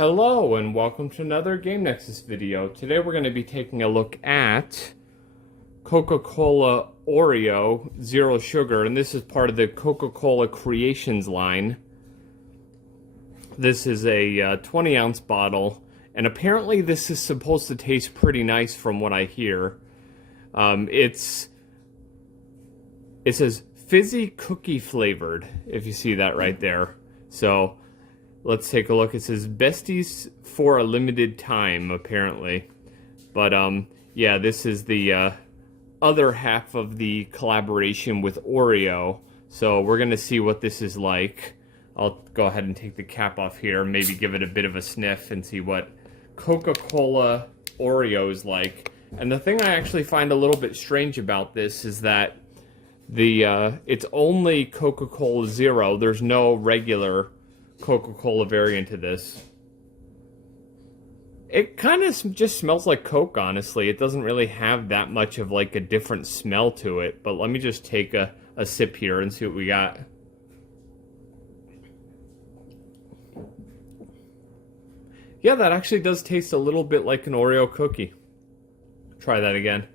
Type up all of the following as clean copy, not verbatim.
Hello and welcome to another Game Nexus video. Today we're going to be taking a look at Coca-Cola Oreo Zero Sugar, and this is part of the Coca-Cola Creations line. This is a 20-ounce bottle, and apparently this is supposed to taste pretty nice from what I hear. It says fizzy cookie flavored, if you see that right there. So let's take a look. It says besties for a limited time, apparently. But yeah, this is the other half of the collaboration with Oreo. So we're gonna see what this is like. I'll go ahead and take the cap off here, maybe give it a bit of a sniff and see what Coca-Cola Oreo is like. And the thing I actually find a little bit strange about this is that it's only Coca-Cola Zero. There's no regular Coca-Cola variant to this. It kind of just smells like Coke, honestly. It doesn't really have that much of like a different smell to it. But let me just take a sip here and see what we got. Yeah, that actually does taste a little bit like an Oreo cookie. Try that again.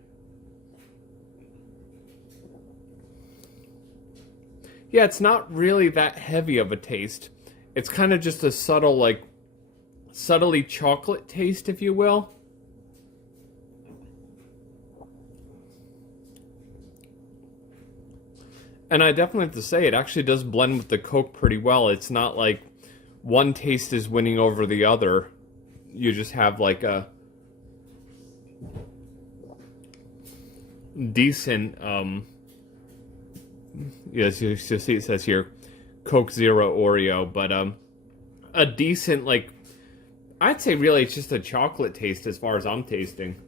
Yeah, it's not really that heavy of a taste. It's kind of just a subtle, like, subtly chocolate taste, if you will. And I definitely have to say, it actually does blend with the Coke pretty well. It's not like one taste is winning over the other. You just have like a decent, yes, you see it says here, Coke Zero Oreo, but a decent, like, I'd say really it's just a chocolate taste as far as I'm tasting.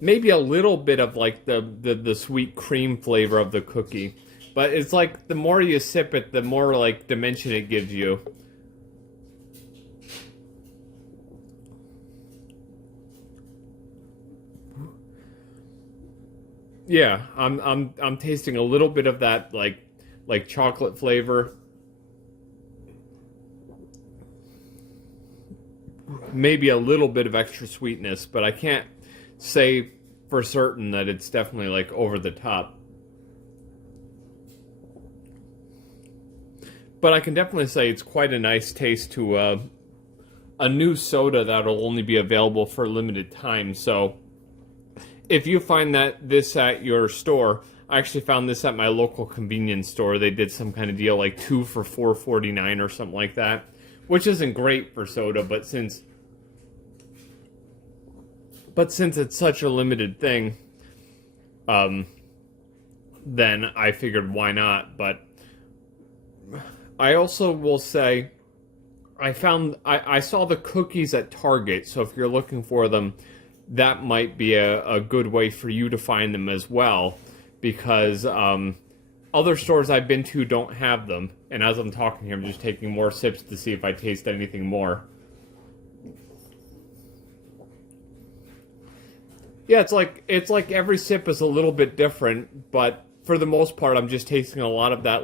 Maybe a little bit of like the sweet cream flavor of the cookie, but it's like the more you sip it, the more like dimension it gives you. Yeah, I'm tasting a little bit of that like chocolate flavor. Maybe a little bit of extra sweetness, but I can't say for certain that it's definitely like over the top. But I can definitely say it's quite a nice taste to a new soda that'll only be available for a limited time. So if you find this at your store, I actually found this at my local convenience store. They did some kind of deal like 2 for $4.49 or something like that, which isn't great for soda, but since it's such a limited thing, then I figured why not. But I also will say I saw the cookies at Target, so if you're looking for them, that might be a good way for you to find them as well, because other stores I've been to don't have them. And as I'm talking here, I'm just taking more sips to see if I taste anything more. Yeah, it's like every sip is a little bit different, but for the most part, I'm just tasting a lot of that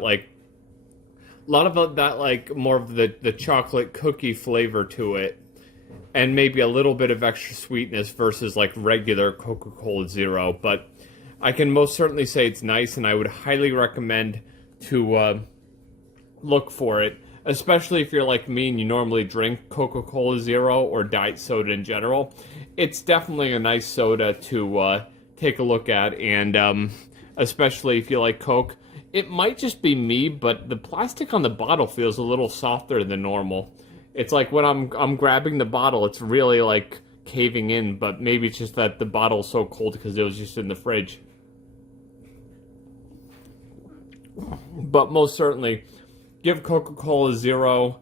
more of the chocolate cookie flavor to it. And maybe a little bit of extra sweetness versus like regular Coca-Cola Zero. But I can most certainly say it's nice, and I would highly recommend to look for it. Especially if you're like me and you normally drink Coca-Cola Zero or diet soda in general. It's definitely a nice soda to take a look at. And especially if you like Coke. It might just be me, but the plastic on the bottle feels a little softer than normal. It's like when I'm grabbing the bottle, it's really like caving in, but maybe it's just that the bottle's so cold because it was just in the fridge. But most certainly, give Coca-Cola Zero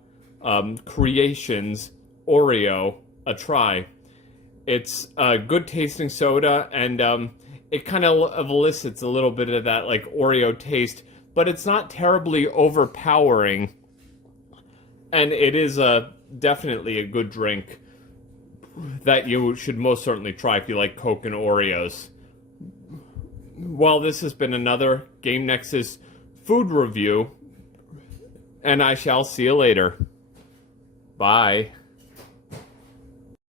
Creations Oreo a try. It's a good tasting soda, and it kind of elicits a little bit of that like Oreo taste, but it's not terribly overpowering. And it is definitely a good drink that you should most certainly try if you like Coke and Oreos. Well, this has been another Game Nexus food review. And I shall see you later. Bye.